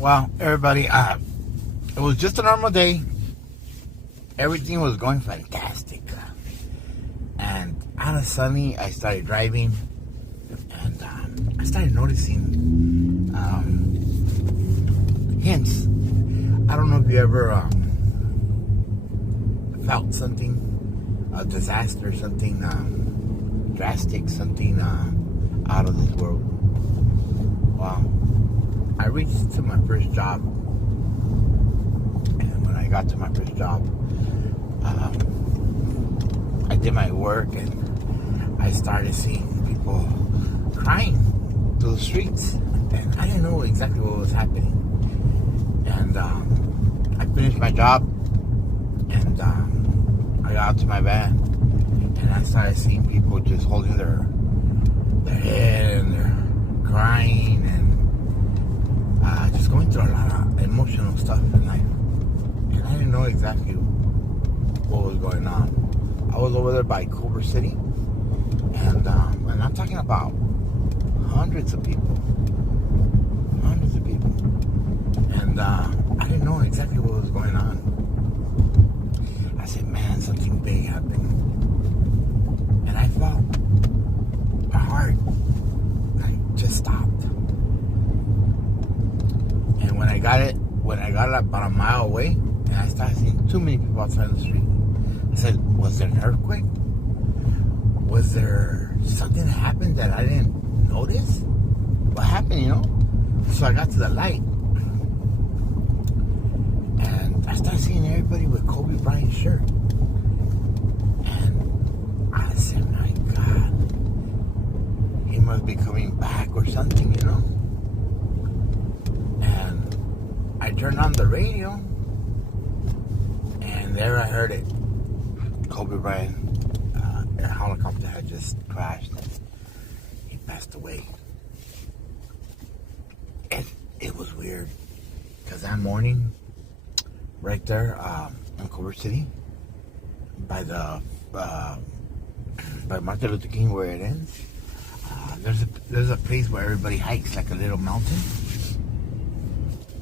Well, everybody, it was just a normal day. Everything was going fantastic. And out of suddenly, I started driving, and I started noticing hints. I don't know if you ever felt something, a disaster, something drastic, something out of this world. Well, I reached to my first job, and when I got to my first job, I did my work, and I started seeing people crying through the streets, and I didn't know exactly what was happening. And I finished my job, and I got out to my van, and I started seeing people just holding their head, and they're crying, and just going through a lot of emotional stuff in life. And I didn't know exactly what was going on. I was over there by Culver City, and I'm talking about hundreds of people. And I didn't know exactly what was going on. I said, man, something big happened. And I felt my heart just stopped. And when I got about a mile away, and I started seeing too many people outside the street, I said, was there an earthquake? Was there something that happened that I didn't notice? What happened, So I got to the light, and I started seeing everybody with Kobe Bryant's shirt. And I said, my God, he must be coming back or something, And I turned on the radio, and there I heard it. Kobe Bryant, a helicopter had just crashed, and he passed away. And it was weird, because that morning, right there in Culver City, by Martin Luther King, where it ends, there's a place where everybody hikes, like a little mountain.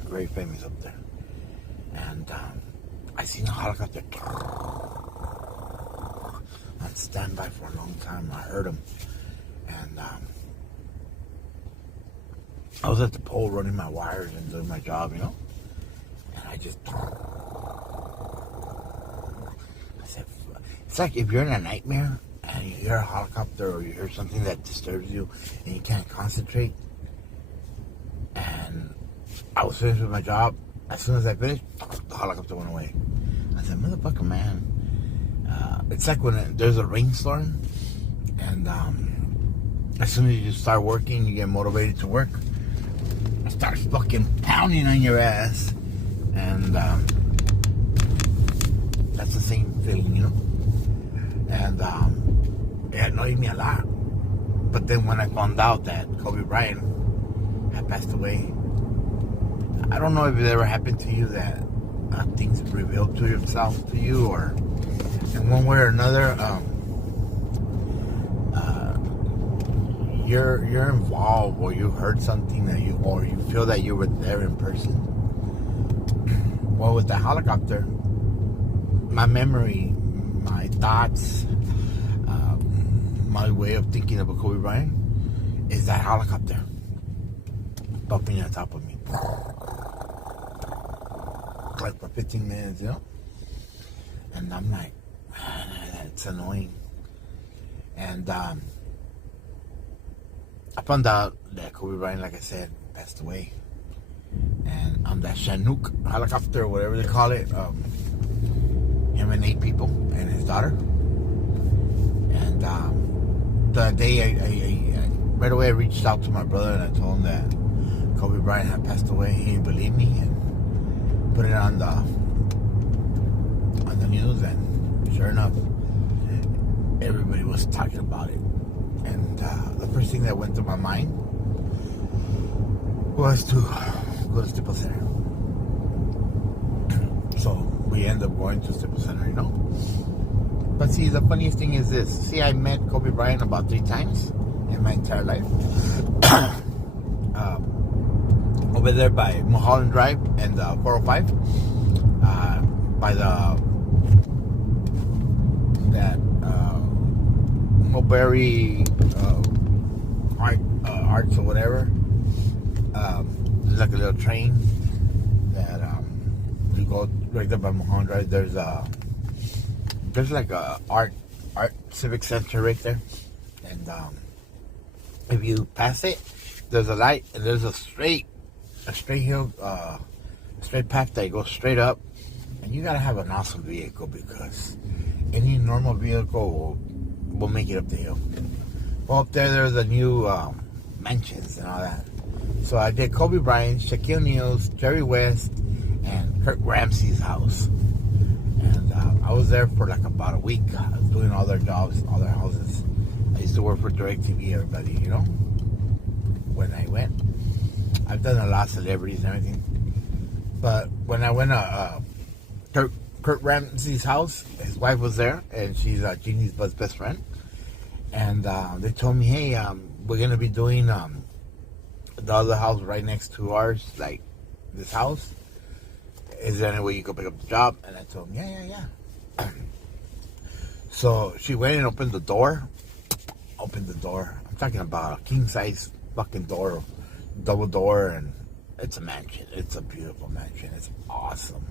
Very famous up there. And I seen a helicopter on standby for a long time. I heard him. And I was at the pole running my wires and doing my job, And I just... I said, it's like if you're in a nightmare and you hear a helicopter or you hear something that disturbs you and you can't concentrate. And I was finished with my job. As soon as I finished, the helicopter went away. I said, motherfucker, man. It's like when there's a rainstorm, and as soon as you start working, you get motivated to work. It starts fucking pounding on your ass, and that's the same feeling, And it annoyed me a lot. But then when I found out that Kobe Bryant had passed away, I don't know if it ever happened to you that things revealed to yourself to you, or in one way or another, you're involved, or you heard something that you feel that you were there in person. Well, with the helicopter, my memory, my thoughts, my way of thinking about Kobe Bryant is that helicopter bumping on top of me. Like for 15 minutes, And I'm like, man, that's annoying. And I found out that Kobe Bryant, like I said, passed away. And on that Chinook helicopter, whatever they call it, him and 8 people and his daughter. And the day I right away I reached out to my brother and I told him that Kobe Bryant had passed away. He didn't believe me, and put it on the news, and sure enough, everybody was talking about it. And the first thing that went through my mind was to go to Staples Center. So we end up going to Staples Center, But see, the funniest thing is this. See, I met Kobe Bryant about 3 times in my entire life. over there by Mulholland Drive and 405, by that Mulberry Arts or whatever. There's like a little train that you go right there by Mulholland Drive. There's like a art civic center right there, and if you pass it, there's a light and there's a straight hill, straight path that goes straight up, and you gotta have an awesome vehicle because any normal vehicle will make it up the hill. Well, up there's a new mansions and all that. So I did Kobe Bryant, Shaquille O'Neal's, Jerry West, and Kurt Ramsey's house. And I was there for like about a week. I was doing all their jobs, all their houses. I used to work for DirecTV, everybody, you know, when I went. I've done a lot of celebrities and everything. But when I went to Kurt Ramsey's house, his wife was there, and she's Jeannie's best friend. And they told me, hey, we're going to be doing the other house right next to ours, like this house. Is there any way you could pick up the job? And I told them, yeah. So she went and opened the door. I'm talking about a king-size fucking door, double door, and it's a mansion. It's a beautiful mansion. It's awesome.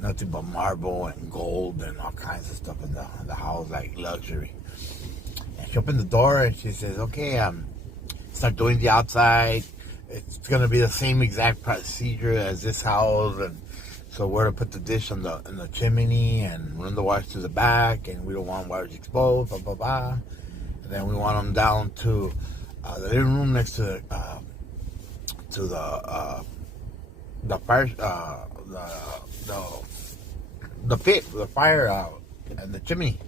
Nothing but marble and gold and all kinds of stuff in the house, like luxury. And she opened the door and she says, okay, start doing the outside. It's going to be the same exact procedure as this house. And so we're to put the dish in the chimney and run the wires to the back, and we don't want wires exposed, blah, blah, blah. And then we want them down to the living room next to the fire, the pit, the fire, and the chimney.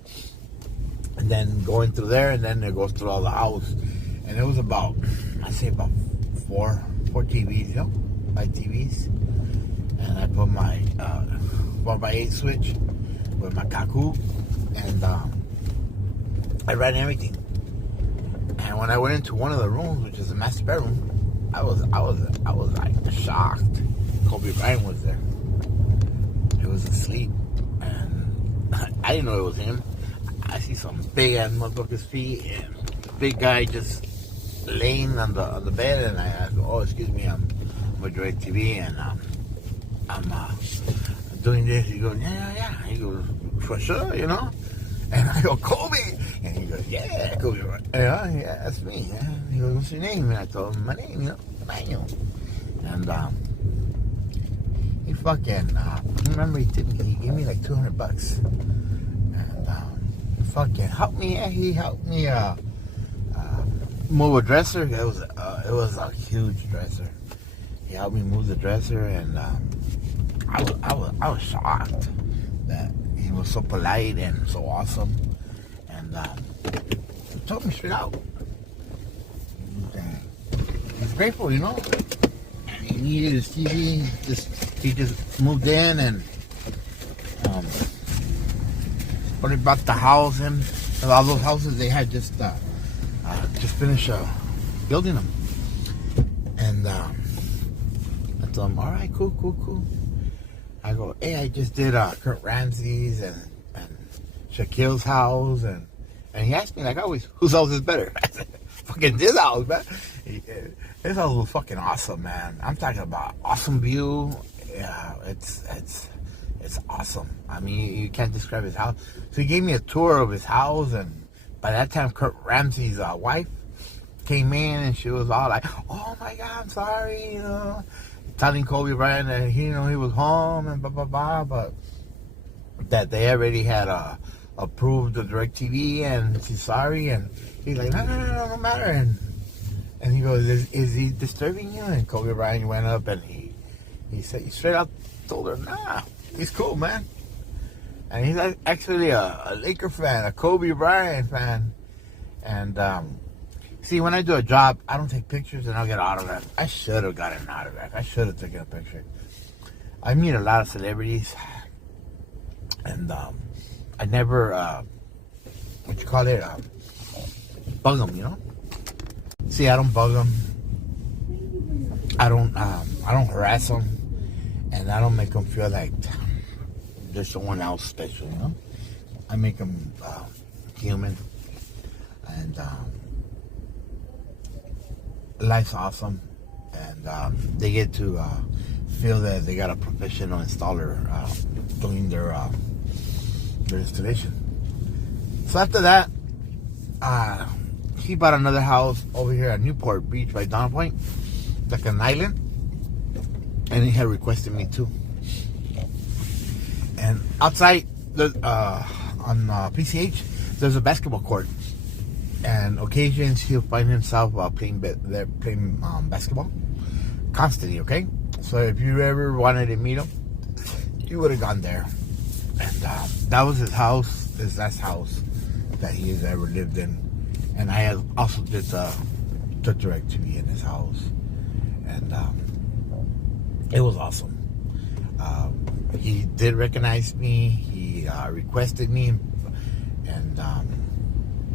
And then going through there, and then it goes through all the house. And it was about, I'd say about four TVs, you know, 5 TVs. And I put my 4x8 switch with my Kaku, and I ran everything. And when I went into one of the rooms, which is the master bedroom, I was like shocked. Kobe Bryant was there. He was asleep, and I didn't know it was him. I see some big ass motherfucker's feet, and the big guy just laying on the bed, and I asked, oh, excuse me, I'm with DirecTV, and I'm doing this. He goes, yeah. He goes, for sure, you know. And I go, Kobe, and he goes, yeah, Kobe. Yeah, that's me. Yeah. He goes, what's your name? And I told him my name, you know, Emmanuel. And he fucking, I remember he gave me like $200, and fucking helped me. Yeah, he helped me move a dresser. It was a huge dresser. He helped me move the dresser, and I was shocked that he was so polite and so awesome, and he told me straight out. He's grateful, you know. He needed his TV. He just moved in, and what about the house and all those houses they had just finished building them, and I told him, all right, cool. I go, hey, I just did Kurt Ramsey's and Shaquille's house, and he asked me like always, whose house is better? I said, fucking this house, man. His house was fucking awesome, man. I'm talking about awesome view. Yeah, it's awesome. I mean, you can't describe his house. So he gave me a tour of his house, and by that time, Kurt Ramsey's wife came in, and she was all like, oh my God, I'm sorry, you know, telling Kobe Bryant that he was home and blah, blah, blah, but that they already had approved the DirecTV, and she's sorry, and he's like, no matter, and he goes, is he disturbing you? And Kobe Bryant went up, and he said, he straight out told her, nah, he's cool, man. And he's actually a Laker fan, a Kobe Bryant fan. And see, when I do a job, I don't take pictures and I'll get autographs. I should have gotten an autograph. I should have taken a picture. I meet a lot of celebrities, and I never, bug them, you know? See, I don't bug them. I don't harass them, and I don't make them feel like they're someone else special. You know, I make them human, and life's awesome, and they get to feel that they got a professional installer doing their installation. So after that, he bought another house over here at Newport Beach by Donna Point, like an island, and he had requested me too. And outside, on PCH, there's a basketball court, and occasions he'll find himself playing basketball constantly. Okay, so if you ever wanted to meet him, you would have gone there, and that was his house. His last house that he has ever lived in, and I have also did the direct TV in his house, and it was awesome. He did recognize me. He requested me, and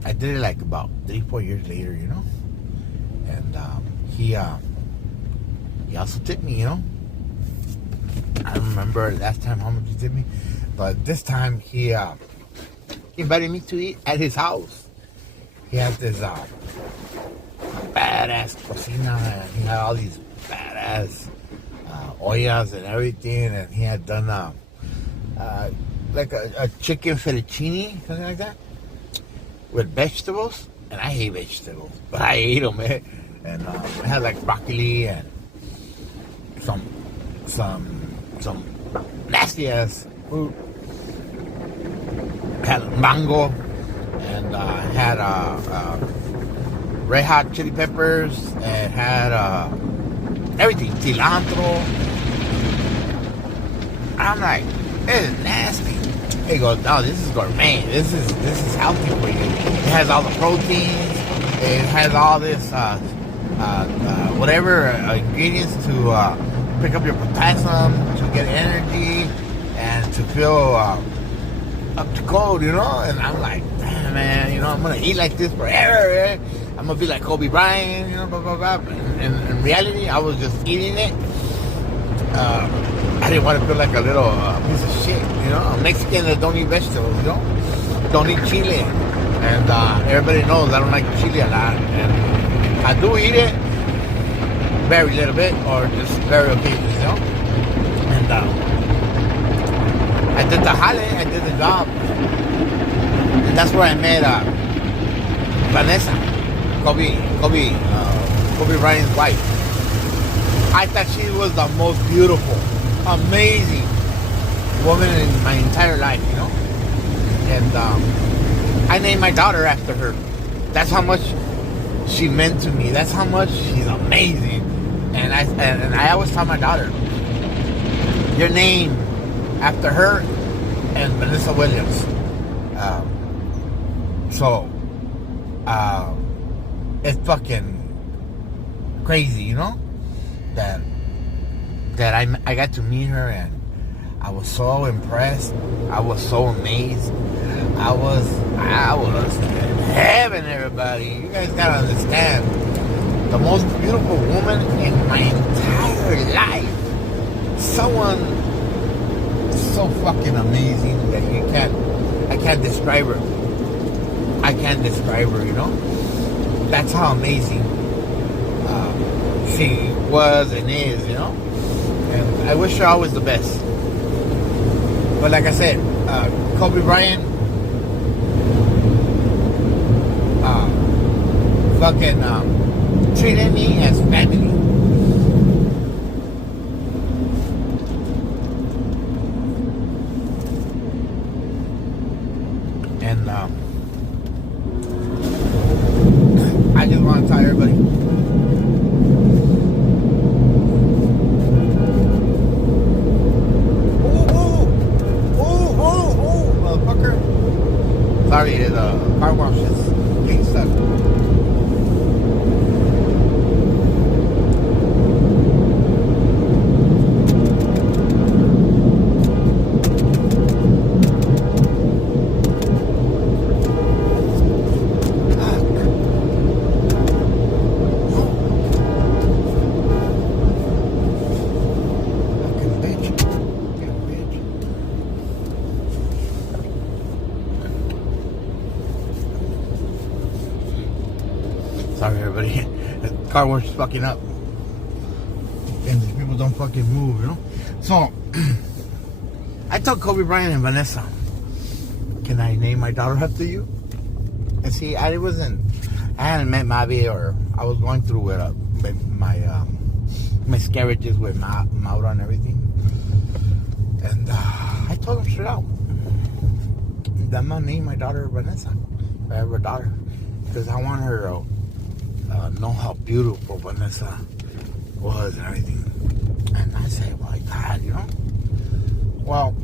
I did it like about 3-4 years later, you know. And he also tipped me, you know. I don't remember last time how much he tipped me, but this time he invited me to eat at his house. He has this badass cocina, and he had all these badass ollas and everything, and he had done like a chicken fettuccine, something like that, with vegetables. And I hate vegetables, but I ate them, man. And it had like broccoli and some nasty ass food. Had mango, and had red hot chili peppers, and had everything, cilantro. I'm like, this is nasty. He goes, no, this is gourmet. This is healthy for you. It has all the proteins. It has all this whatever ingredients to pick up your potassium, to get energy, and to feel up to code, you know. And I'm like, damn, man, you know, I'm gonna eat like this forever. Eh? I'm gonna be like Kobe Bryant, you know, blah blah blah. And in reality, I was just eating it. I didn't want to feel like a little piece of shit, you know. A Mexican that don't eat vegetables, you know, don't eat chili, and everybody knows I don't like chili a lot, and I do eat it very little bit, or just very occasionally, you know. And I did the jale, I did the job, and that's where I met Vanessa, Kobe Bryant's wife. I thought she was the most beautiful, amazing woman in my entire life, you know. And I named my daughter after her. That's how much she meant to me. That's how much she's amazing. And I always tell my daughter, your name after her and Vanessa Williams. It's fucking crazy, you know, that I got to meet her, and I was so impressed. I was so amazed. I was in heaven, everybody. You guys gotta understand, the most beautiful woman in my entire life. Someone so fucking amazing that I can't describe her. I can't describe her, you know. That's how amazing she was and is, you know. And I wish her always the best. But like I said, Kobe Bryant, fucking treated me as family. And I just want to tell everybody, motherfucker. Sorry, the car wash is getting stuck. car wash is fucking up. And these people don't fucking move, you know? So, I told Kobe Bryant and Vanessa, can I name my daughter after you? And see, I hadn't met Mavi, or I was going through with my miscarriages with Maura and everything. And I told him straight out that I'm gonna name my daughter Vanessa, if I have a daughter, because I want her to know how beautiful Vanessa was and everything. And I say, my God, you know? Well,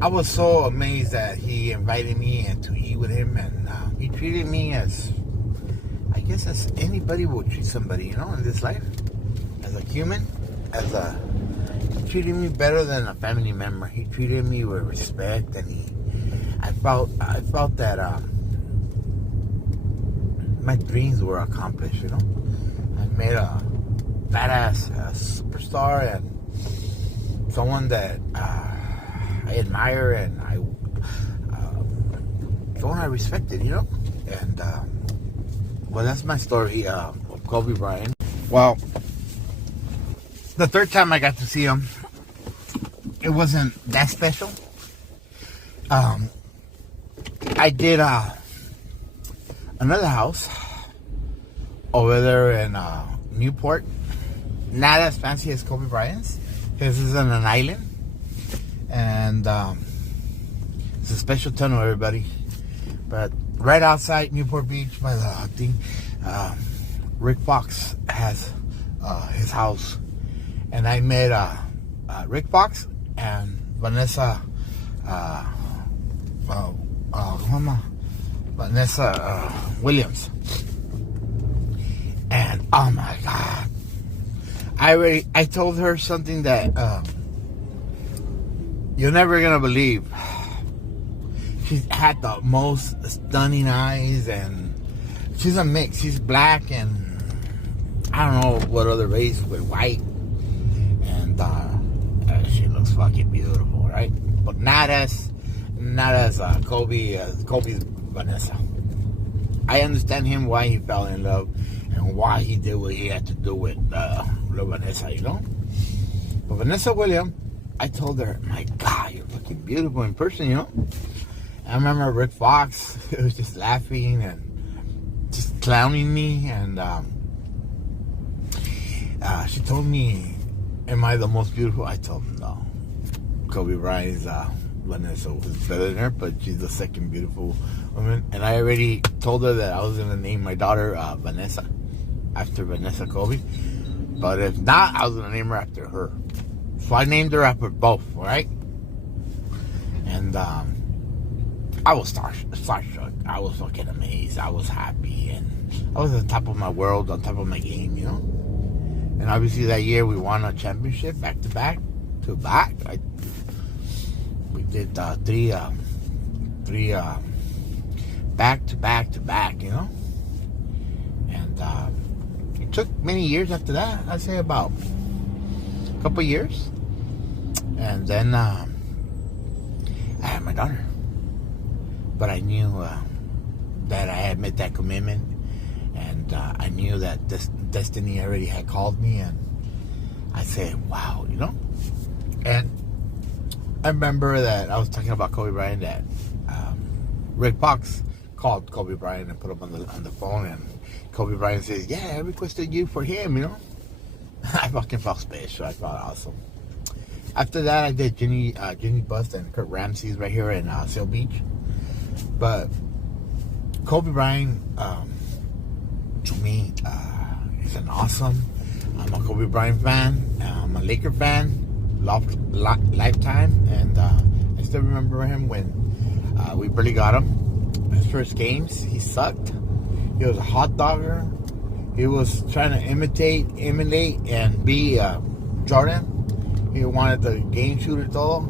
I was so amazed that he invited me to eat with him, and he treated me as, I guess, as anybody would treat somebody, you know, in this life. As a human, he treated me better than a family member. He treated me with respect, and I felt that my dreams were accomplished, you know. I made a badass superstar, and someone that I admire, and someone I respected, you know. And well, that's my story of Kobe Bryant. Well, the third time I got to see him, it wasn't that special. I did another house over there in Newport. Not as fancy as Kobe Bryant's. This is on an island. And it's a special tunnel, everybody. But right outside Newport Beach, by the thing, Rick Fox has his house. And I met Rick Fox and Vanessa Williams. And oh my God, I told her something that you're never gonna believe. She had the most stunning eyes, and she's a mix. She's black, and I don't know what other race, with white, and she looks fucking beautiful, right? But not as Kobe's Vanessa. I understand him, why he fell in love and why he did what he had to do with Vanessa, you know. But Vanessa Williams, I told her, my God, you're fucking beautiful in person, you know. I remember Rick Fox, he was just laughing and just clowning me, and she told me, am I the most beautiful? I told him no. Kobe Bryant's Vanessa was better than her, but she's the second beautiful woman. And I already told her that I was going to name my daughter Vanessa, after Vanessa Kobe. But if not, I was going to name her after her. So I named her after both, right? And I was starstruck. I was fucking amazed. I was happy, and I was on top of my world, on top of my game, you know? And obviously that year we won a championship back to back. We did three back to back, you know? And it took many years after that. I'd say about a couple years. And then I had my daughter. But I knew that I had made that commitment, and I knew that this destiny already had called me, and I said, wow, you know? And I remember that I was talking about Kobe Bryant, that Rick Fox called Kobe Bryant and put him on the phone, and Kobe Bryant says, yeah, I requested you for him, you know? I fucking felt special. I felt awesome. After that, I did Ginny Bust and Kurt Ramsey's right here in Seal Beach. But Kobe Bryant, to me, is an awesome. I'm a Kobe Bryant fan. I'm a Laker fan. Lifetime. And I still remember him when we barely got him. His first games, he sucked. He was a hot dogger. He was trying to emulate, and be Jordan. He wanted the game shooter todo.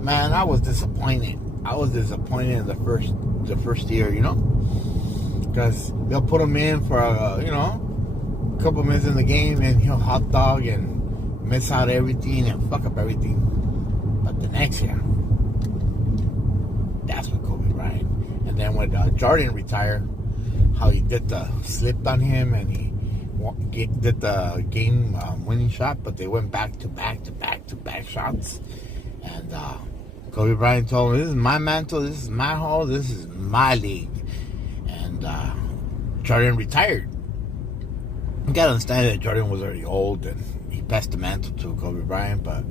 Man, I was disappointed. I was disappointed in the first year, you know, because they'll put him in for a couple minutes in the game, and he'll hot dog and miss out everything and fuck up everything. But the next year, that's what Kobe Bryant. And then when Jordan retired, how he did the slipped on him and he did the game winning shot, but they went back to back shots. And Kobe Bryant told him, "This is my mantle, this is my hall, this is my league." And Jordan retired. You gotta understand that Jordan was already old and he passed the mantle to Kobe Bryant, but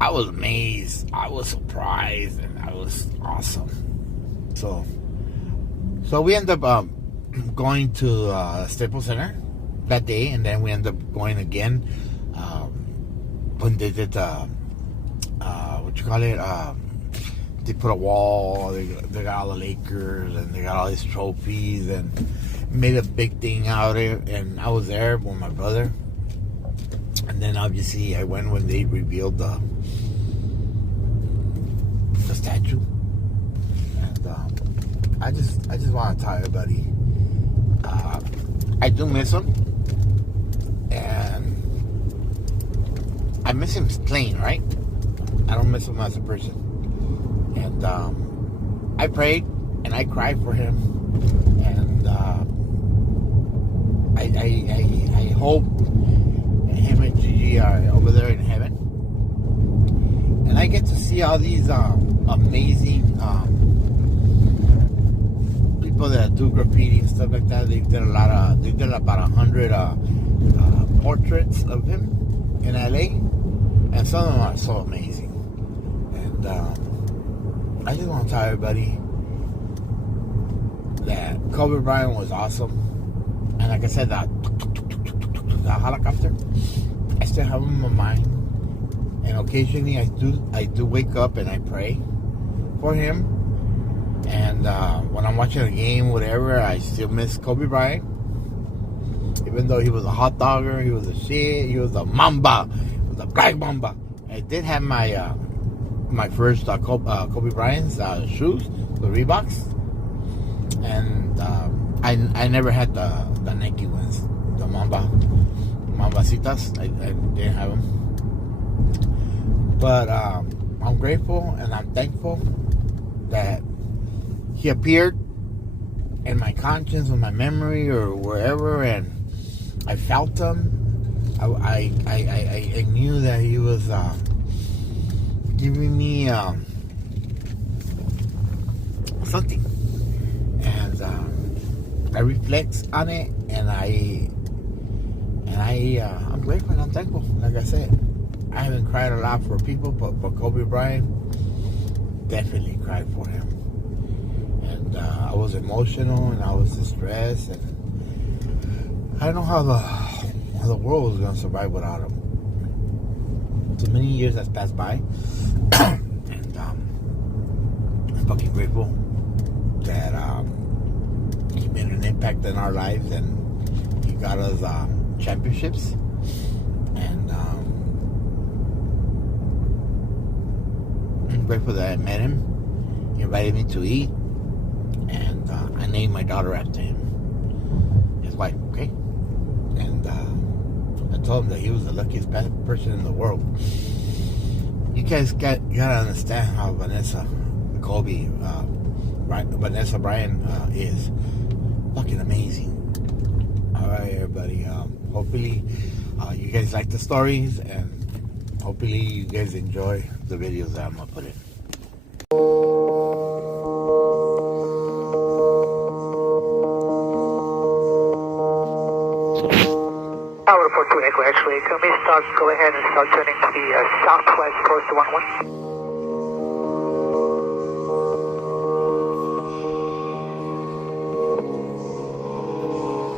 I was amazed, I was surprised, and I was awesome. So we ended up going to Staples Center that day, and then we ended up going again when they did they put a wall, they got all the Lakers and they got all these trophies and made a big thing out of it. And I was there with my brother, and then obviously I went when they revealed the statue. And I just want to tell everybody, I do miss him, and I miss him playing, right? I don't miss him as a person. And I prayed and I cried for him, and I hope him and Gigi are over there in heaven, and I get to see all these amazing people that do graffiti and stuff like that. They did about 100 portraits of him in LA, and some of them are so amazing. And I just want to tell everybody that Kobe Bryant was awesome. And like I said, the helicopter, I still have him in my mind. And occasionally I do wake up and I pray for him. And when I'm watching a game, whatever, I still miss Kobe Bryant. Even though he was a hot dogger, he was a shit, he was a mamba, he was a black mamba. I did have my first Kobe Bryant's shoes, the Reeboks, and I never had the Nike ones, the Mambacitas. I didn't have them, but I'm grateful and I'm thankful that he appeared in my conscience or my memory or wherever, and I felt him. I knew that he was giving me something, and I reflect on it, and I'm grateful and I'm thankful. Like I said, I haven't cried a lot for people, but for Kobe Bryant, definitely cried for him. And I was emotional and I was distressed, and I don't know how the world was gonna survive without him. So many years has passed by, and I'm fucking grateful that he made an impact in our lives, and he got us championships. And I'm grateful that I met him. He invited me to eat, and I named my daughter after him, his wife. Okay, and I told him that he was the luckiest person in the world. You guys gotta understand how Vanessa Bryant is fucking amazing. All right, everybody. Hopefully, you guys like the stories, and hopefully you guys enjoy the videos that I'm gonna put in. Tower report to Echo X-ray. Can we go ahead and start turning to the southwest course to 11?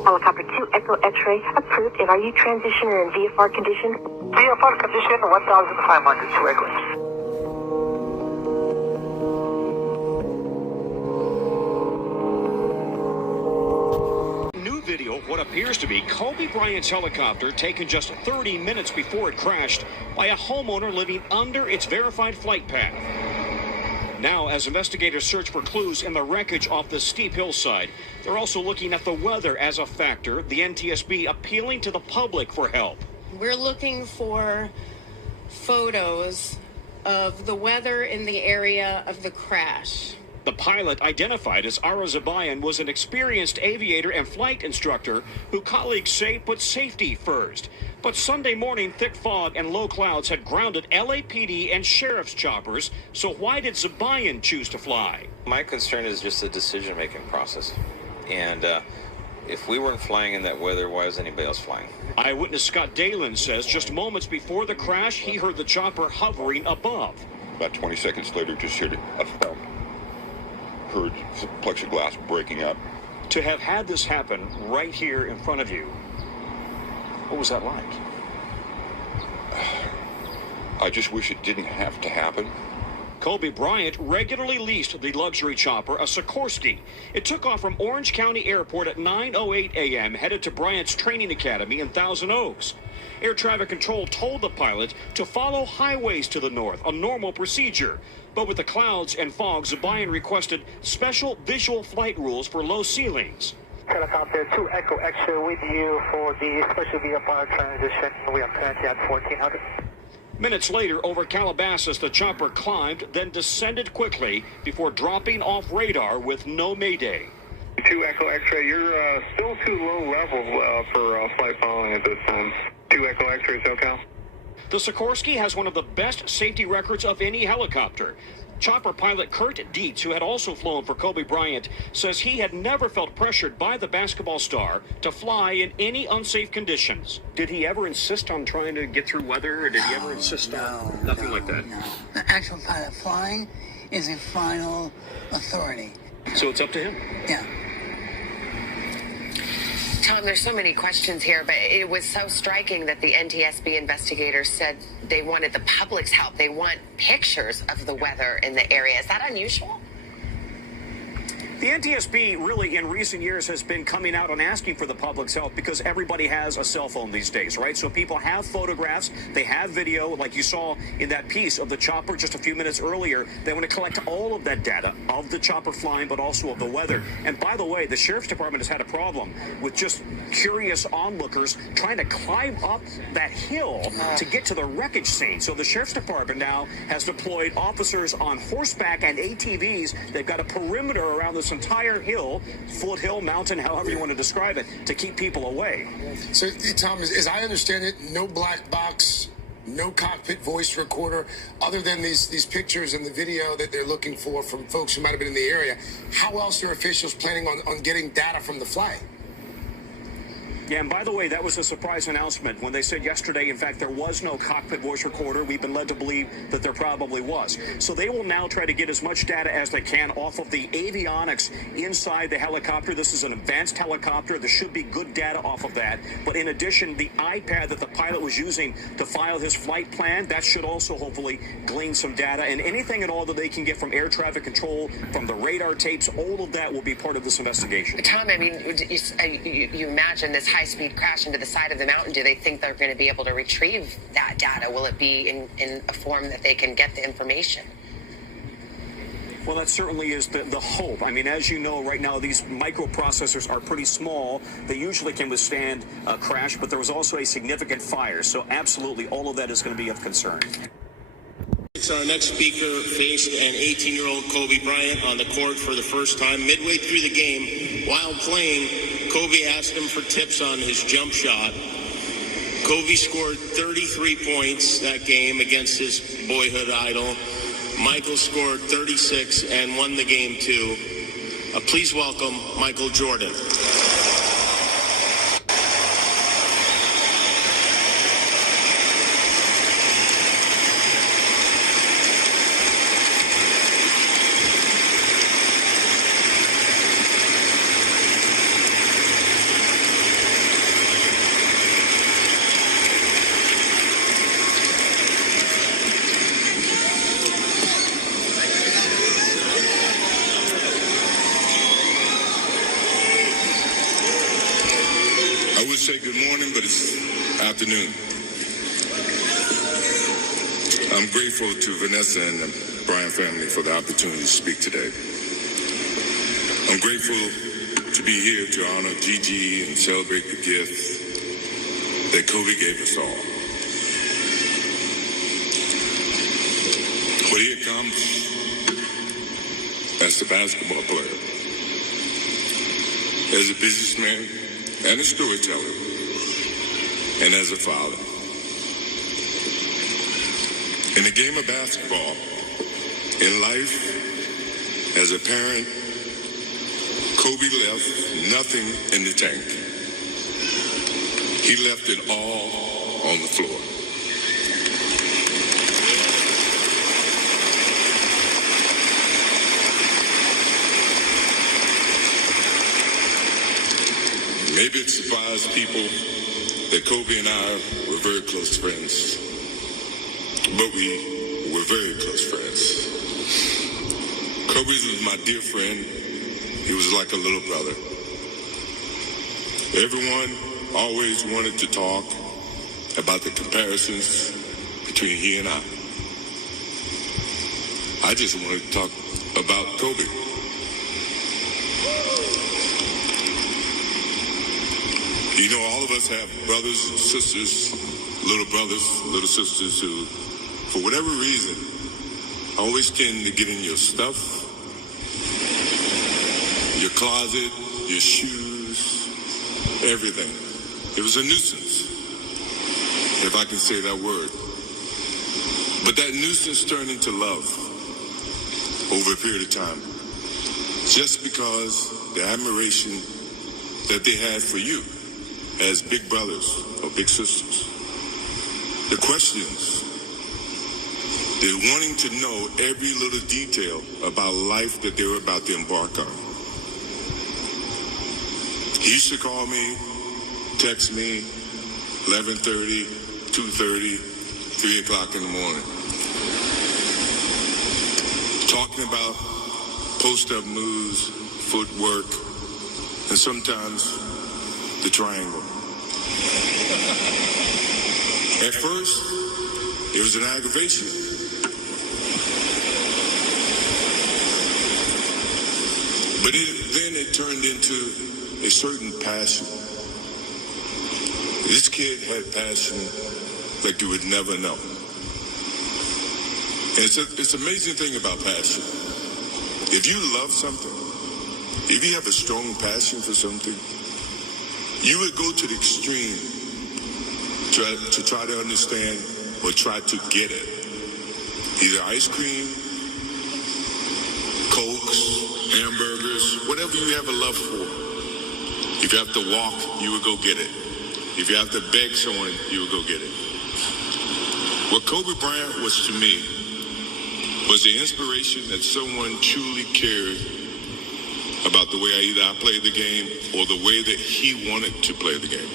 Helicopter 2 Echo X-ray approved. And are you transitioning in VFR condition? VFR condition 1,500 to Echo. Video of what appears to be Kobe Bryant's helicopter taken just 30 minutes before it crashed by a homeowner living under its verified flight path. Now, as investigators search for clues in the wreckage off the steep hillside, they're also looking at the weather as a factor, the NTSB appealing to the public for help. We're looking for photos of the weather in the area of the crash. The pilot, identified as Ara Zabayan, was an experienced aviator and flight instructor who colleagues say put safety first. But Sunday morning, thick fog and low clouds had grounded LAPD and sheriff's choppers. So why did Zabayan choose to fly? My concern is just the decision-making process. And if we weren't flying in that weather, why is anybody else flying? Eyewitness Scott Dalen says just moments before the crash, he heard the chopper hovering above. About 20 seconds later, just heard a thump. Heard plexiglass breaking up. To have had this happen right here in front of you, what was that like? I just wish it didn't have to happen. Kobe Bryant regularly leased the luxury chopper, a Sikorsky. It took off from Orange County Airport at 9:08 a.m., headed to Bryant's training academy in Thousand Oaks. Air traffic control told the pilot to follow highways to the north, a normal procedure. But with the clouds and fog, Zabayan requested special visual flight rules for low ceilings. Helicopter 2 Echo Extra with you for the special VFR transition. We are currently at 1400. Minutes later, over Calabasas, the chopper climbed, then descended quickly before dropping off radar with no mayday. 2 Echo X-ray, you're still too low level for flight following at this time. 2 Echo X-ray, SoCal. The Sikorsky has one of the best safety records of any helicopter. Chopper pilot Kurt Dietz, who had also flown for Kobe Bryant, says he had never felt pressured by the basketball star to fly in any unsafe conditions. Did he ever insist on trying to get through weather, or did he ever insist on nothing like that? No. The actual pilot flying is a final authority. So it's up to him? Yeah. Tom, there's so many questions here, but it was so striking that the NTSB investigators said they wanted the public's help. They want pictures of the weather in the area. Is that unusual? The NTSB really in recent years has been coming out and asking for the public's help because everybody has a cell phone these days, right? So people have photographs, they have video, like you saw in that piece of the chopper just a few minutes earlier. They want to collect all of that data of the chopper flying, but also of the weather. And by the way, the Sheriff's Department has had a problem with just curious onlookers trying to climb up that hill to get to the wreckage scene. So the Sheriff's Department now has deployed officers on horseback and ATVs. They've got a perimeter around this entire hill, foothill, mountain, however you want to describe it, to keep people away. So, Tom, as I understand it, no black box, no cockpit voice recorder, other than these pictures and the video that they're looking for from folks who might have been in the area. How else are officials planning on getting data from the flight? Yeah, and by the way, that was a surprise announcement when they said yesterday, in fact, there was no cockpit voice recorder. We've been led to believe that there probably was. So they will now try to get as much data as they can off of the avionics inside the helicopter. This is an advanced helicopter. There should be good data off of that. But in addition, the iPad that the pilot was using to file his flight plan, that should also hopefully glean some data. And anything at all that they can get from air traffic control, from the radar tapes, all of that will be part of this investigation. Tom, I mean, you imagine this high-speed crash into the side of the mountain. Do they think they're going to be able to retrieve that data? Will it be in a form that they can get the information? Well, that certainly is the hope. I mean, as you know, right now, these microprocessors are pretty small. They usually can withstand a crash, but there was also a significant fire. So absolutely, all of that is going to be of concern. Our next speaker faced an 18-year-old Kobe Bryant on the court for the first time. Midway through the game, while playing, Kobe asked him for tips on his jump shot. Kobe scored 33 points that game against his boyhood idol. Michael scored 36 and won the game too. Please welcome Michael Jordan. Say good morning, but it's afternoon. I'm grateful to Vanessa and the Bryant family for the opportunity to speak today. I'm grateful to be here to honor Gigi and celebrate the gift that Kobe gave us all. What he accomplished as a basketball player, as a businessman and a storyteller, and as a father. In the game of basketball, in life, as a parent, Kobe left nothing in the tank. He left it all on the floor. Maybe it surprised people that Kobe and I were very close friends, but we were very close friends. Kobe was my dear friend. He was like a little brother. Everyone always wanted to talk about the comparisons between he and I. I just wanted to talk about Kobe. You know, all of us have brothers and sisters, little brothers, little sisters who, for whatever reason, always tend to get in your stuff, your closet, your shoes, everything. It was a nuisance, if I can say that word. But that nuisance turned into love over a period of time, just because the admiration that they had for you as big brothers or big sisters. The questions, the wanting to know every little detail about life that they were about to embark on. He used to call me, text me, 11:30, 2:30, 3 o'clock in the morning. Talking about post-up moves, footwork, and sometimes the triangle. At first, it was an aggravation. But then it turned into a certain passion. This kid had passion like you would never know. And it's an amazing thing about passion. If you love something, if you have a strong passion for something, you would go to the extreme to try to understand or try to get it. Either ice cream, Cokes, hamburgers, whatever you have a love for. If you have to walk, you would go get it. If you have to beg someone, you would go get it. What Kobe Bryant was to me was the inspiration that someone truly cared about the way I played the game or the way that he wanted to play the game.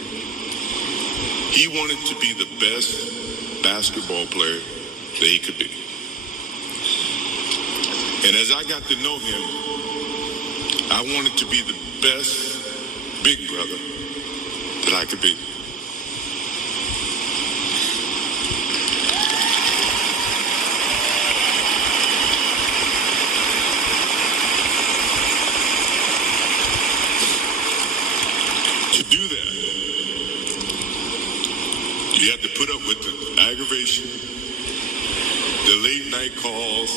He wanted to be the best basketball player that he could be. And as I got to know him, I wanted to be the best big brother that I could be. To do that, you have to put up with the aggravation, the late night calls,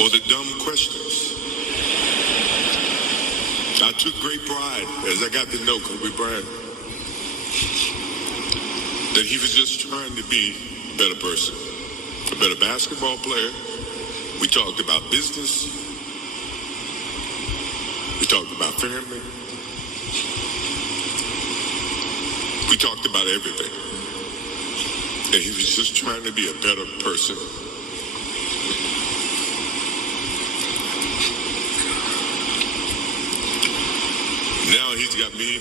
or the dumb questions. I took great pride as I got to know Kobe Bryant that he was just trying to be a better person, a better basketball player. We talked about business. We talked about family. We talked about everything. And he was just trying to be a better person. Now he's got me.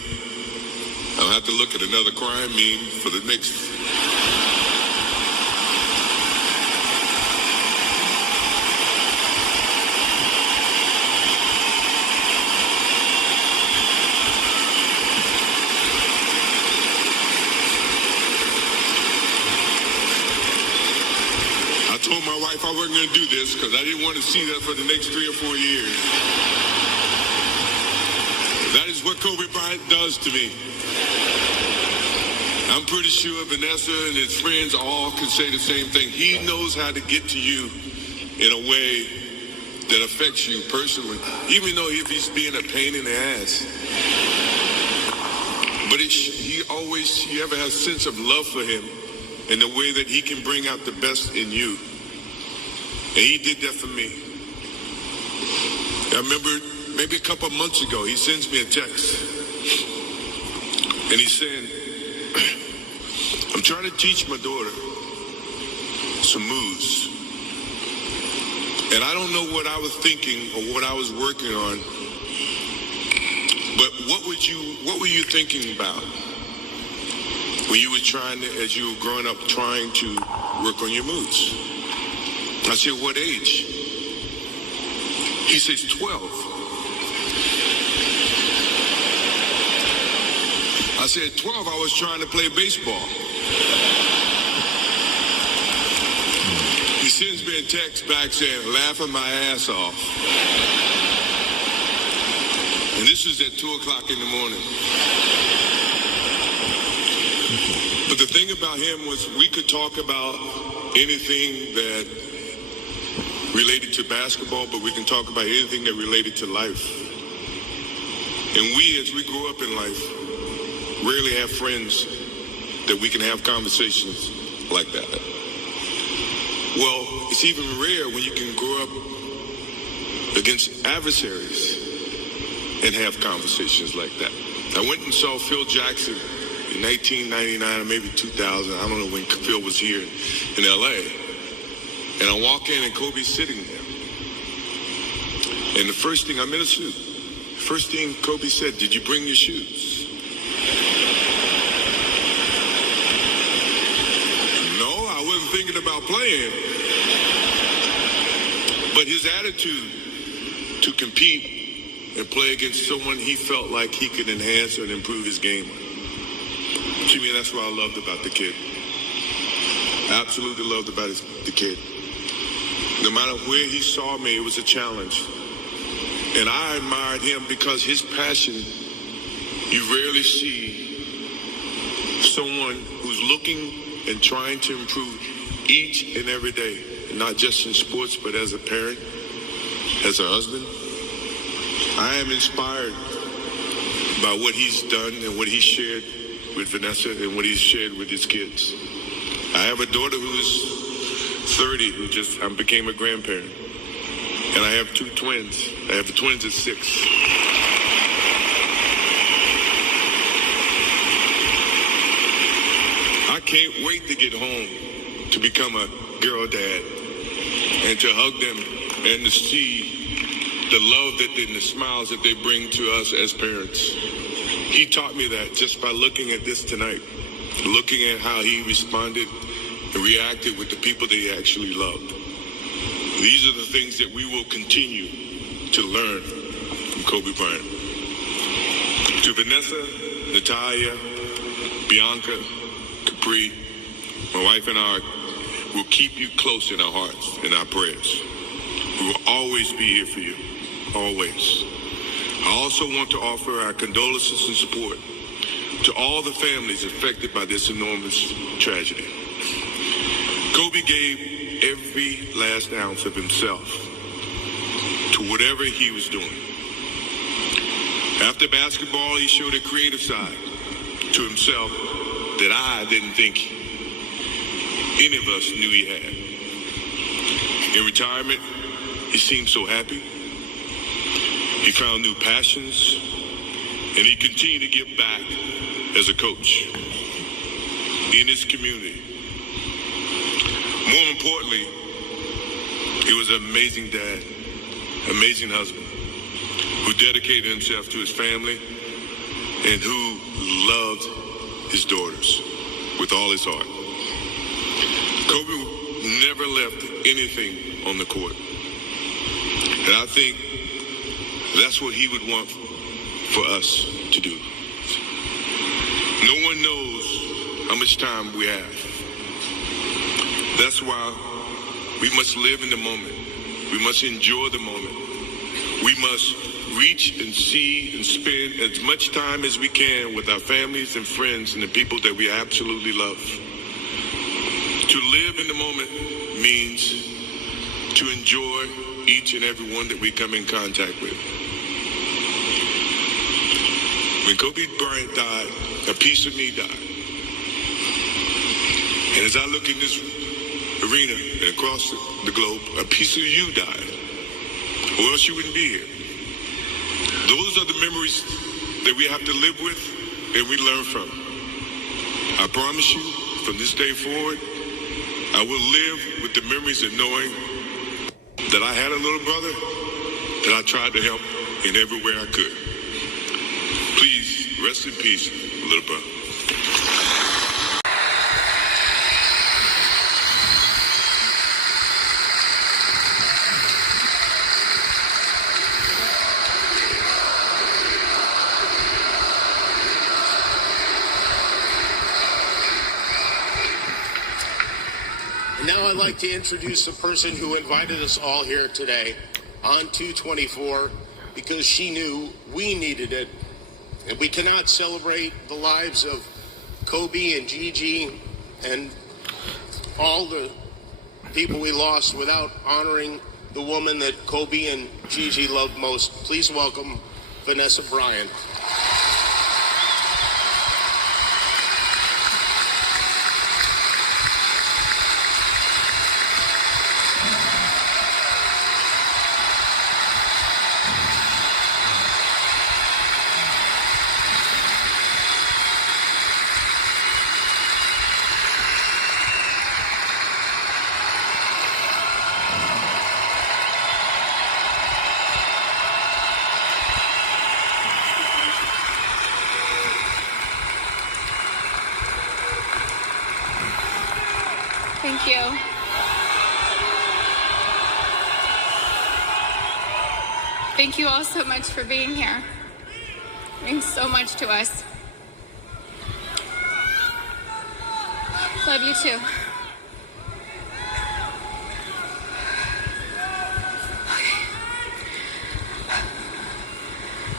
I'll have to look at another crime meme for the next. I told my wife I wasn't going to do this because I didn't want to see that for the next 3 or 4 years. That is what Kobe Bryant does to me. I'm pretty sure Vanessa and his friends all can say the same thing. He knows how to get to you in a way that affects you personally, even though if he's being a pain in the ass. But you ever have a sense of love for him and the way that he can bring out the best in you. And he did that for me. I remember maybe a couple of months ago, he sends me a text. And he's saying, I'm trying to teach my daughter some moves. And I don't know what I was thinking or what I was working on. But what were you thinking about when you were as you were growing up, trying to work on your moves? I said, what age? He says 12. I said, 12, I was trying to play baseball. He sends me a text back saying, laughing my ass off. And this is at 2 o'clock in the morning. But the thing about him was we could talk about anything that related to basketball, but we can talk about anything that related to life. And we, as we grow up in life, rarely have friends that we can have conversations like that. Well, it's even rare when you can grow up against adversaries and have conversations like that. I went and saw Phil Jackson in 1999 or maybe 2000. I don't know when Phil was here in LA. And I walk in and Kobe's sitting there. And the first thing, I'm in a suit. First thing Kobe said, did you bring your shoes? No, I wasn't thinking about playing. But his attitude to compete and play against someone he felt like he could enhance and improve his game. To me, that's what I loved about the kid. I absolutely loved about the kid. No matter where he saw me, it was a challenge. And I admired him because his passion, you rarely see someone who's looking and trying to improve each and every day, not just in sports, but as a parent, as a husband. I am inspired by what he's done and what he's shared with Vanessa and what he's shared with his kids. I have a daughter who's 30 who just became a grandparent. And I have 2 twins. I have the twins at 6. I can't wait to get home to become a girl dad and to hug them and to see the love and the smiles that they bring to us as parents. He taught me that just by looking at this tonight, looking at how he responded and reacted with the people that he actually loved. These are the things that we will continue to learn from Kobe Bryant. To Vanessa, Natalia, Bianca, Capri, my wife and I will keep you close in our hearts and our prayers. We will always be here for you, always. I also want to offer our condolences and support to all the families affected by this enormous tragedy. Kobe gave every last ounce of himself to whatever he was doing. After basketball, he showed a creative side to himself that I didn't think any of us knew he had. In retirement, he seemed so happy. He found new passions, and he continued to give back as a coach in his community. More importantly, he was an amazing dad, amazing husband, who dedicated himself to his family and who loved his daughters with all his heart. Kobe never left anything on the court. And I think that's what he would want for us to do. No one knows how much time we have. That's why we must live in the moment. We must enjoy the moment. We must reach and see and spend as much time as we can with our families and friends and the people that we absolutely love. To live in the moment means to enjoy each and every one that we come in contact with. When Kobe Bryant died, a piece of me died. And as I look in this arena and across the globe, a piece of you died. Or else you wouldn't be here. Those are the memories that we have to live with and we learn from. I promise you, from this day forward, I will live with the memories of knowing that I had a little brother that I tried to help in every way I could. Please, rest in peace, little brother. And now I'd like to introduce the person who invited us all here today on 224 because she knew we needed it. And we cannot celebrate the lives of Kobe and Gigi and all the people we lost without honoring the woman that Kobe and Gigi loved most. Please welcome Vanessa Bryant. Thank you. Thank you all so much for being here. It means so much to us. Love you too.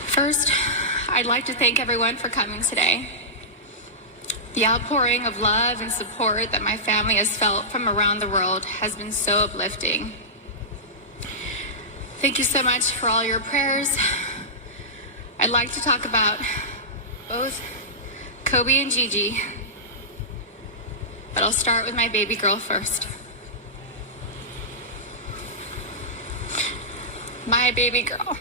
First, I'd like to thank everyone for coming today. The outpouring of love and support that my family has felt from around the world has been so uplifting. Thank you so much for all your prayers. I'd like to talk about both Kobe and Gigi, but I'll start with my baby girl first. My baby girl.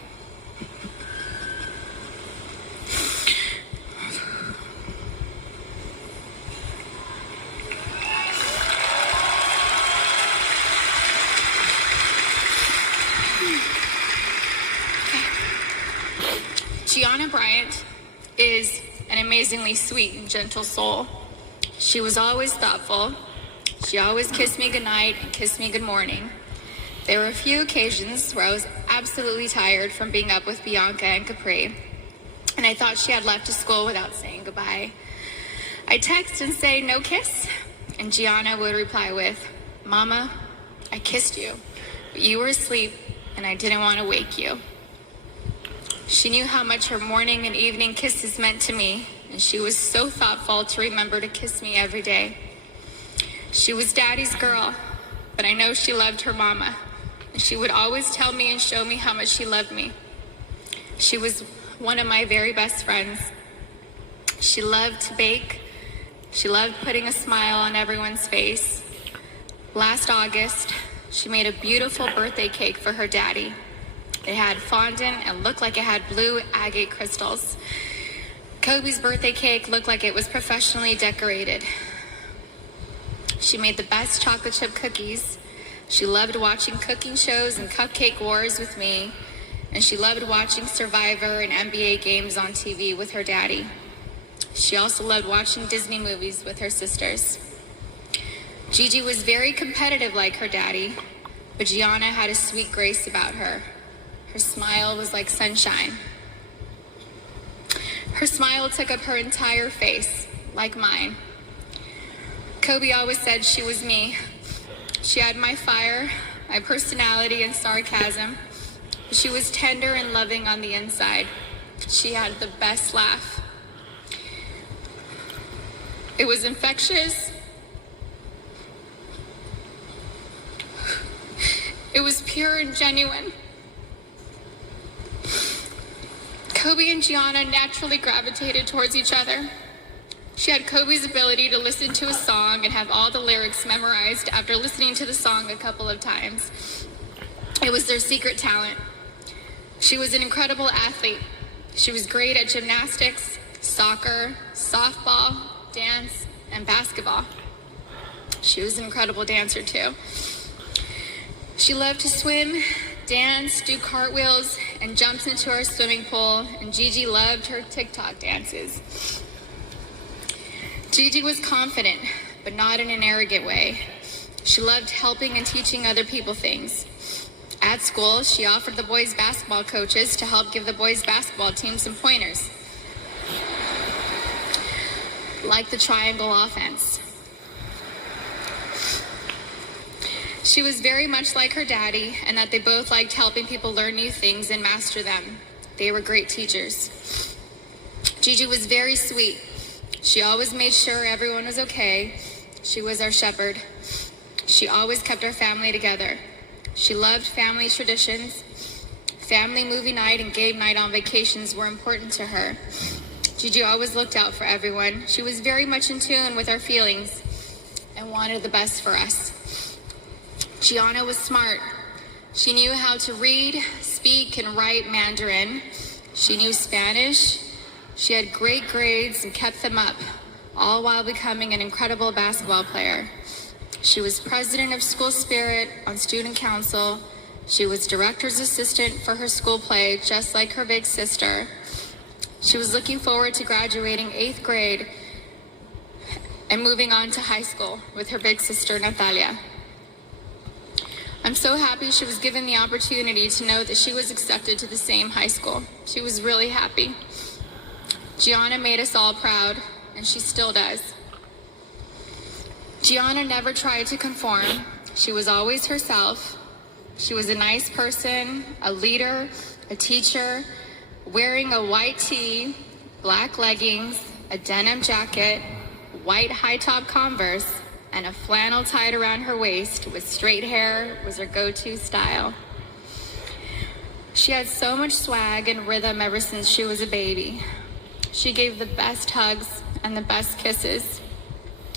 Gianna Bryant is an amazingly sweet and gentle soul. She was always thoughtful. She always kissed me goodnight and kissed me good morning. There were a few occasions where I was absolutely tired from being up with Bianca and Capri, and I thought she had left to school without saying goodbye. I'd text and say, "No kiss?" And Gianna would reply with, "Mama, I kissed you, but you were asleep and I didn't want to wake you." She knew how much her morning and evening kisses meant to me, and she was so thoughtful to remember to kiss me every day. She was Daddy's girl, but I know she loved her mama, and she would always tell me and show me how much she loved me. She was one of my very best friends. She loved to bake. She loved putting a smile on everyone's face. Last August, she made a beautiful birthday cake for her daddy. It had fondant and looked like it had blue agate crystals. Kobe's birthday cake looked like it was professionally decorated. She made the best chocolate chip cookies. She loved watching cooking shows and cupcake wars with me. And she loved watching Survivor and NBA games on TV with her daddy. She also loved watching Disney movies with her sisters. Gigi was very competitive like her daddy, but Gianna had a sweet grace about her. Her smile was like sunshine. Her smile took up her entire face, like mine. Kobe always said she was me. She had my fire, my personality, and sarcasm. She was tender and loving on the inside. She had the best laugh. It was infectious. It was pure and genuine. Kobe and Gianna naturally gravitated towards each other. She had Kobe's ability to listen to a song and have all the lyrics memorized after listening to the song a couple of times. It was their secret talent. She was an incredible athlete. She was great at gymnastics, soccer, softball, dance, and basketball. She was an incredible dancer too. She loved to swim, dance, do cartwheels, and jumps into our swimming pool, and Gigi loved her TikTok dances. Gigi was confident, but not in an arrogant way. She loved helping and teaching other people things. At school, she offered the boys' basketball coaches to help give the boys' basketball team some pointers, like the triangle offense. She was very much like her daddy, and that they both liked helping people learn new things and master them. They were great teachers. Gigi was very sweet. She always made sure everyone was okay. She was our shepherd. She always kept our family together. She loved family traditions. Family movie night and game night on vacations were important to her. Gigi always looked out for everyone. She was very much in tune with our feelings and wanted the best for us. Gianna was smart. She knew how to read, speak, and write Mandarin. She knew Spanish. She had great grades and kept them up, all while becoming an incredible basketball player. She was president of School Spirit on student council. She was director's assistant for her school play, just like her big sister. She was looking forward to graduating 8th grade and moving on to high school with her big sister, Natalia. I'm so happy she was given the opportunity to know that she was accepted to the same high school. She was really happy. Gianna made us all proud, and she still does. Gianna never tried to conform. She was always herself. She was a nice person, a leader, a teacher, wearing a white tee, black leggings, a denim jacket, white high-top Converse, and a flannel tied around her waist with straight hair was her go-to style. She had so much swag and rhythm ever since she was a baby. She gave the best hugs and the best kisses.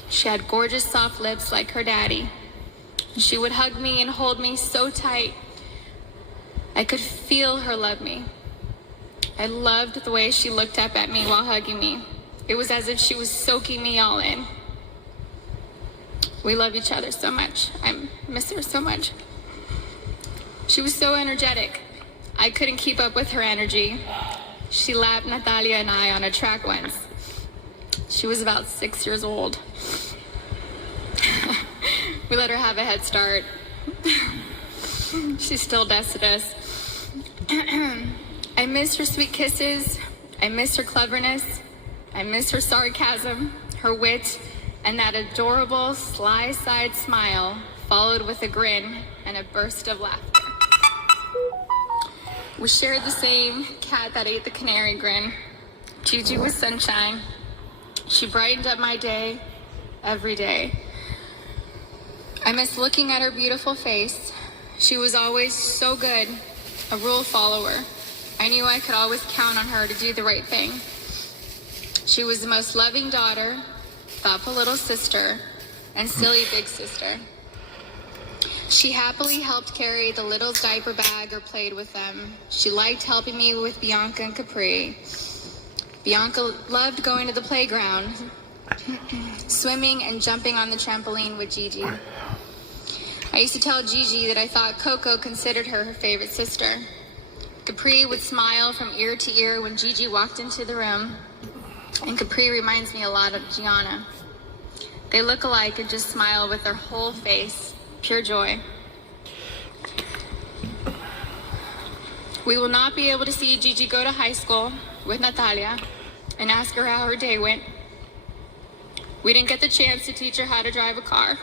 She had gorgeous soft lips like her daddy. She would hug me and hold me so tight. I could feel her love me. I loved the way she looked up at me while hugging me. It was as if she was soaking me all in. We love each other so much. I miss her so much. She was so energetic. I couldn't keep up with her energy. She lapped Natalia and I on a track once. She was about 6 years old. We let her have a head start. She still does to us. I miss her sweet kisses. I miss her cleverness. I miss her sarcasm, her wit, and that adorable sly side smile followed with a grin and a burst of laughter. We shared the same cat that ate the canary grin. Gigi was sunshine. She brightened up my day every day. I miss looking at her beautiful face. She was always so good, a rule follower. I knew I could always count on her to do the right thing. She was the most loving daughter, thoughtful little sister, and silly big sister. She happily helped carry the little's diaper bag or played with them. She liked helping me with Bianca and Capri. Bianca loved going to the playground, swimming and jumping on the trampoline with Gigi. I used to tell Gigi that I thought Coco considered her favorite sister. Capri would smile from ear to ear when Gigi walked into the room, and Capri reminds me a lot of Gianna. They look alike and just smile with their whole face, pure joy. We will not be able to see Gigi go to high school with Natalia and ask her how her day went. We didn't get the chance to teach her how to drive a car.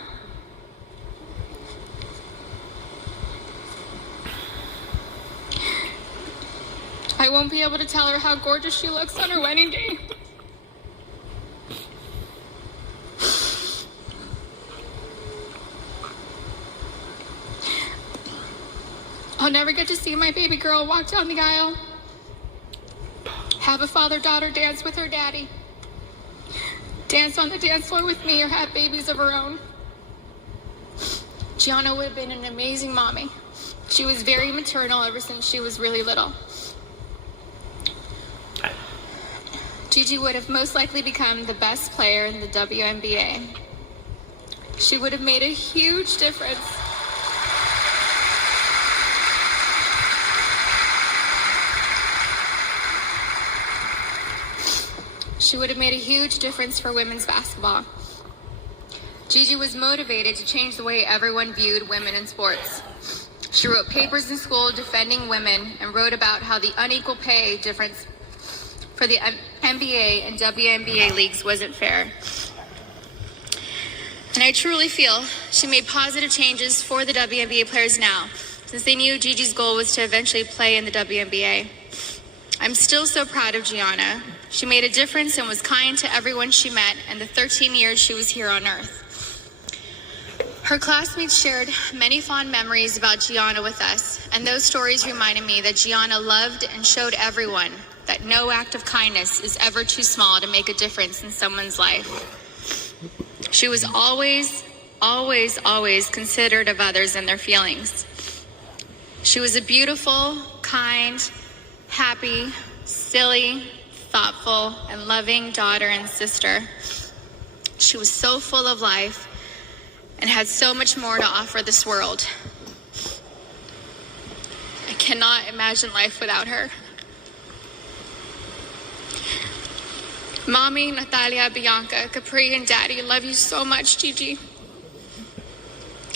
I won't be able to tell her how gorgeous she looks on her wedding day. I'll never get to see my baby girl walk down the aisle, have a father-daughter dance with her daddy, dance on the dance floor with me, or have babies of her own. Gianna would have been an amazing mommy. She was very maternal ever since she was really little. Gigi would have most likely become the best player in the WNBA. She would have made a huge difference. She would have made a huge difference for women's basketball. Gigi was motivated to change the way everyone viewed women in sports. She wrote papers in school defending women and wrote about how the unequal pay difference for the NBA and WNBA leagues wasn't fair. And I truly feel she made positive changes for the WNBA players now, since they knew Gigi's goal was to eventually play in the WNBA. I'm still so proud of Gianna. She made a difference and was kind to everyone she met in the 13 years she was here on Earth. Her classmates shared many fond memories about Gianna with us, and those stories reminded me that Gianna loved and showed everyone that no act of kindness is ever too small to make a difference in someone's life. She was always, always, always considerate of others and their feelings. She was a beautiful, kind, happy, silly, thoughtful, and loving daughter and sister. She was so full of life and had so much more to offer this world. I cannot imagine life without her. Mommy, Natalia, Bianca, Capri, and Daddy love you so much, Gigi.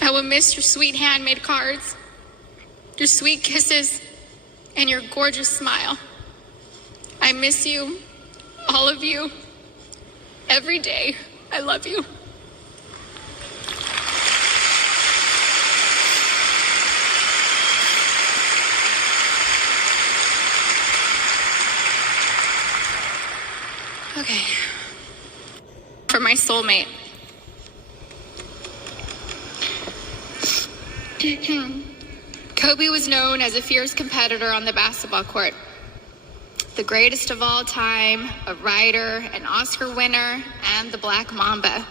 I will miss your sweet handmade cards, your sweet kisses, and your gorgeous smile. I miss you, all of you, every day. I love you. Okay. For my soulmate. Kobe was known as a fierce competitor on the basketball court. The greatest of all time, a writer, an Oscar winner, and the Black Mamba.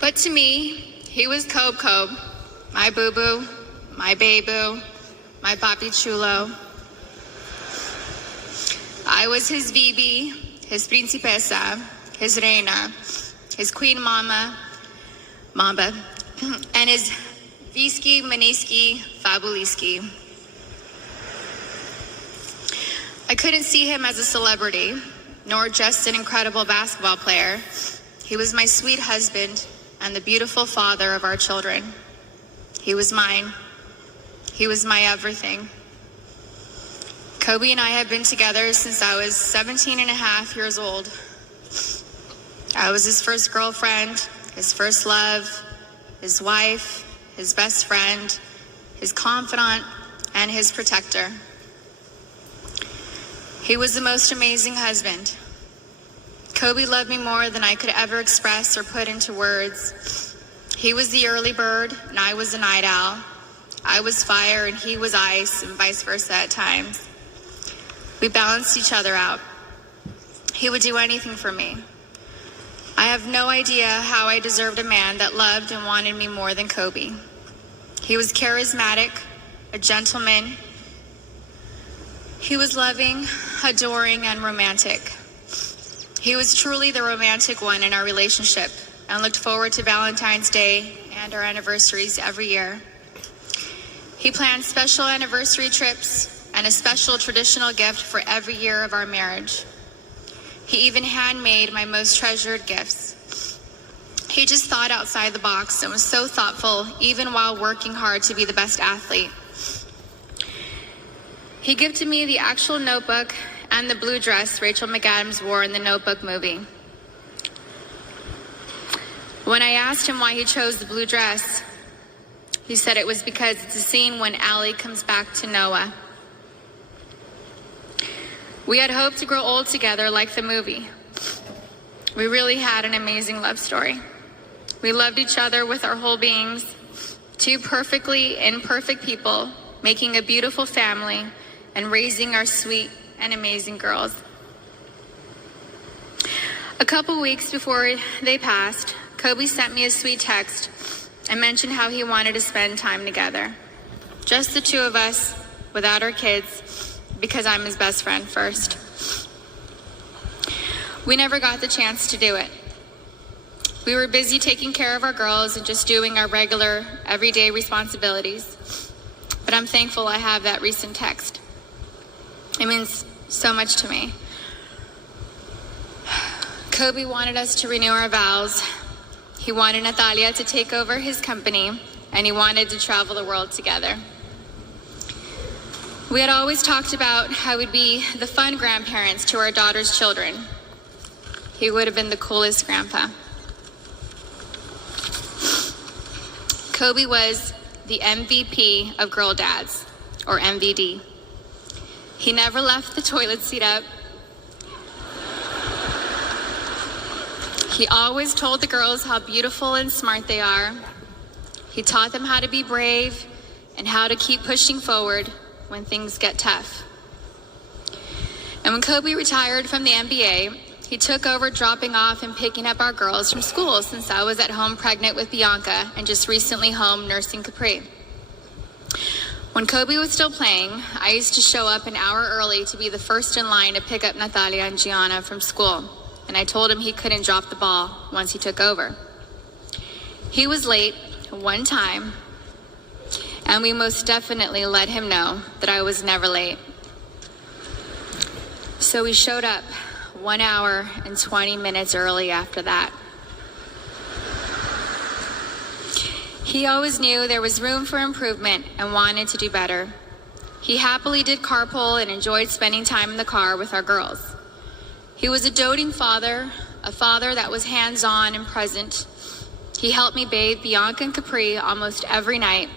But to me, he was Kobe, my boo-boo, my baby, my papi chulo. I was his Bibi, his Principesa, his Reina, his Queen Mamba, and his Visky, Maniski, Fabuliski. I couldn't see him as a celebrity, nor just an incredible basketball player. He was my sweet husband and the beautiful father of our children. He was mine. He was my everything. Kobe and I have been together since I was 17 and a half years old. I was his first girlfriend, his first love, his wife, his best friend, his confidant, and his protector. He was the most amazing husband. Kobe loved me more than I could ever express or put into words. He was the early bird, and I was the night owl. I was fire, and he was ice, and vice versa at times. We balanced each other out. He would do anything for me. I have no idea how I deserved a man that loved and wanted me more than Kobe. He was charismatic, a gentleman. He was loving, adoring, and romantic. He was truly the romantic one in our relationship and looked forward to Valentine's Day and our anniversaries every year. He planned special anniversary trips and a special traditional gift for every year of our marriage. He even handmade my most treasured gifts. He just thought outside the box and was so thoughtful, even while working hard to be the best athlete. He gifted me the actual notebook and the blue dress Rachel McAdams wore in the Notebook movie. When I asked him why he chose the blue dress, he said it was because it's a scene when Allie comes back to Noah. We had hoped to grow old together like the movie. We really had an amazing love story. We loved each other with our whole beings, two perfectly imperfect people, making a beautiful family and raising our sweet and amazing girls. A couple weeks before they passed, Kobe sent me a sweet text and mentioned how he wanted to spend time together. Just the two of us, without our kids, because I'm his best friend first. We never got the chance to do it. We were busy taking care of our girls and just doing our regular, everyday responsibilities. But I'm thankful I have that recent text. It means so much to me. Kobe wanted us to renew our vows. He wanted Natalia to take over his company, and he wanted to travel the world together. We had always talked about how we'd be the fun grandparents to our daughter's children. He would have been the coolest grandpa. Kobe was the MVP of Girl Dads, or MVD. He never left the toilet seat up. He always told the girls how beautiful and smart they are. He taught them how to be brave and how to keep pushing forward when things get tough. And when Kobe retired from the NBA, he took over dropping off and picking up our girls from school, since I was at home pregnant with Bianca and just recently home nursing Capri. When Kobe was still playing, I used to show up an hour early to be the first in line to pick up Natalia and Gianna from school, and I told him he couldn't drop the ball once he took over. He was late one time, and we most definitely let him know that I was never late. So he showed up 1 hour and 20 minutes early after that. He always knew there was room for improvement and wanted to do better. He happily did carpool and enjoyed spending time in the car with our girls. He was a doting father, a father that was hands-on and present. He helped me bathe Bianca and Capri almost every night.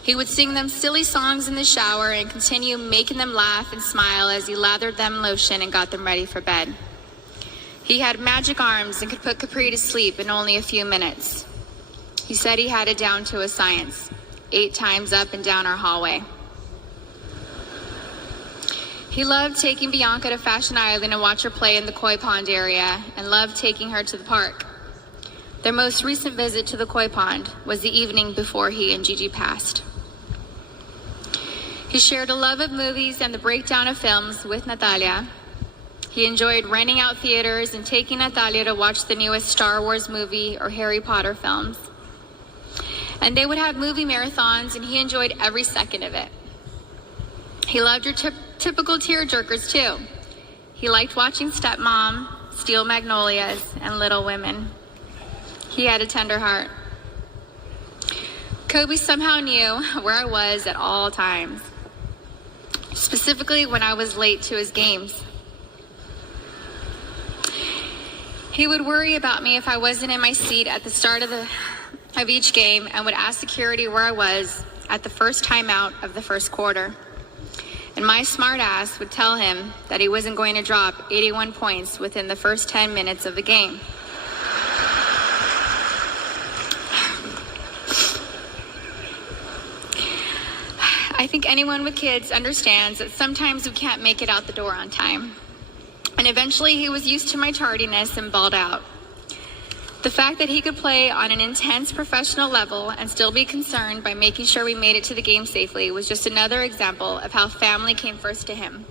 He would sing them silly songs in the shower and continue making them laugh and smile as he lathered them in lotion and got them ready for bed. He had magic arms and could put Capri to sleep in only a few minutes. He said he had it down to a science, 8 times up and down our hallway. He loved taking Bianca to Fashion Island and watch her play in the koi pond area, and loved taking her to the park. Their most recent visit to the koi pond was the evening before he and Gigi passed. He shared a love of movies and the breakdown of films with Natalia. He enjoyed renting out theaters and taking Natalia to watch the newest Star Wars movie or Harry Potter films. And they would have movie marathons, and he enjoyed every second of it. He loved your typical tearjerkers too. He liked watching Stepmom, Steel Magnolias, and Little Women. He had a tender heart. Kobe somehow knew where I was at all times, specifically when I was late to his games. He would worry about me if I wasn't in my seat at the start of each game, and would ask security where I was at the first timeout of the first quarter. And my smart ass would tell him that he wasn't going to drop 81 points within the first 10 minutes of the game. I think anyone with kids understands that sometimes we can't make it out the door on time. And eventually he was used to my tardiness and balled out. The fact that he could play on an intense professional level and still be concerned by making sure we made it to the game safely was just another example of how family came first to him.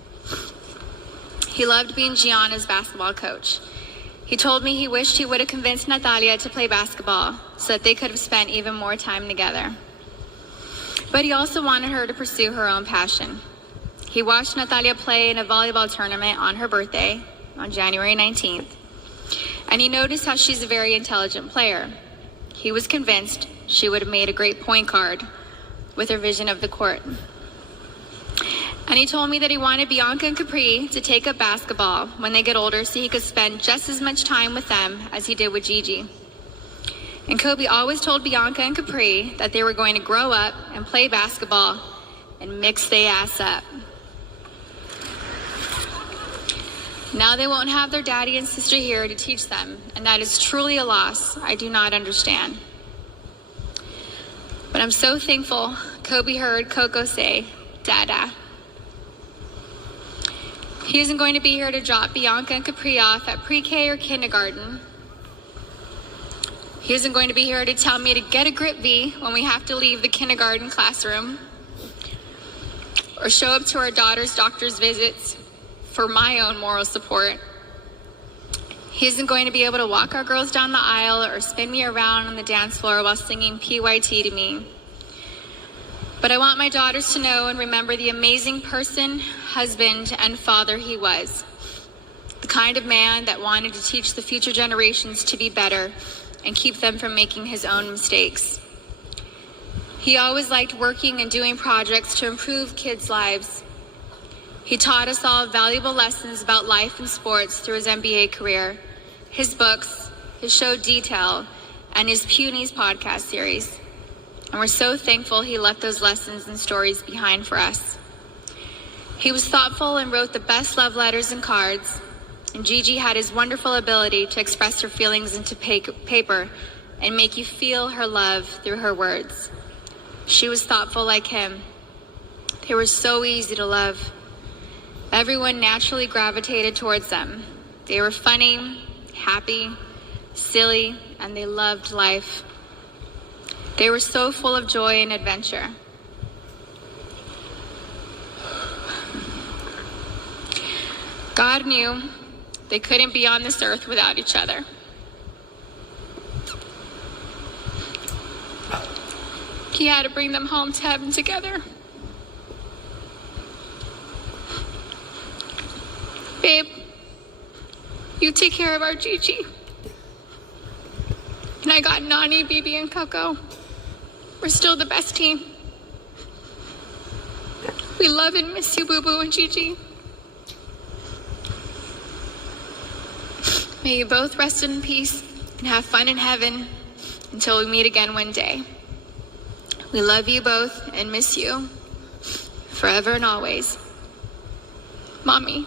He loved being Gianna's basketball coach. He told me he wished he would have convinced Natalia to play basketball so that they could have spent even more time together. But he also wanted her to pursue her own passion. He watched Natalia play in a volleyball tournament on her birthday, on January 19th, and he noticed how she's a very intelligent player. He was convinced she would have made a great point guard with her vision of the court. And he told me that he wanted Bianca and Capri to take up basketball when they get older so he could spend just as much time with them as he did with Gigi. And Kobe always told Bianca and Capri that they were going to grow up and play basketball and mix their ass up. Now they won't have their daddy and sister here to teach them, and that is truly a loss I do not understand. But I'm so thankful Kobe heard Coco say, Dada. He isn't going to be here to drop Bianca and Capri off at pre-K or kindergarten. He isn't going to be here to tell me to get a grip V when we have to leave the kindergarten classroom, or show up to our daughter's doctor's visits for my own moral support. He isn't going to be able to walk our girls down the aisle or spin me around on the dance floor while singing PYT to me. But I want my daughters to know and remember the amazing person, husband, and father he was. The kind of man that wanted to teach the future generations to be better and keep them from making his own mistakes. He always liked working and doing projects to improve kids' lives. He taught us all valuable lessons about life and sports through his NBA career, his books, his show Detail, and his Punies podcast series. And we're so thankful he left those lessons and stories behind for us. He was thoughtful and wrote the best love letters and cards. And Gigi had his wonderful ability to express her feelings into paper and make you feel her love through her words. She was thoughtful like him. They were so easy to love. Everyone naturally gravitated towards them. They were funny, happy, silly, and they loved life. They were so full of joy and adventure. God knew they couldn't be on this earth without each other. He had to bring them home to heaven together. Babe, you take care of our Gigi. And I got Nani, Bibi, and Coco. We're still the best team. We love and miss you, Boo Boo and Gigi. May you both rest in peace and have fun in heaven until we meet again one day. We love you both and miss you forever and always. Mommy.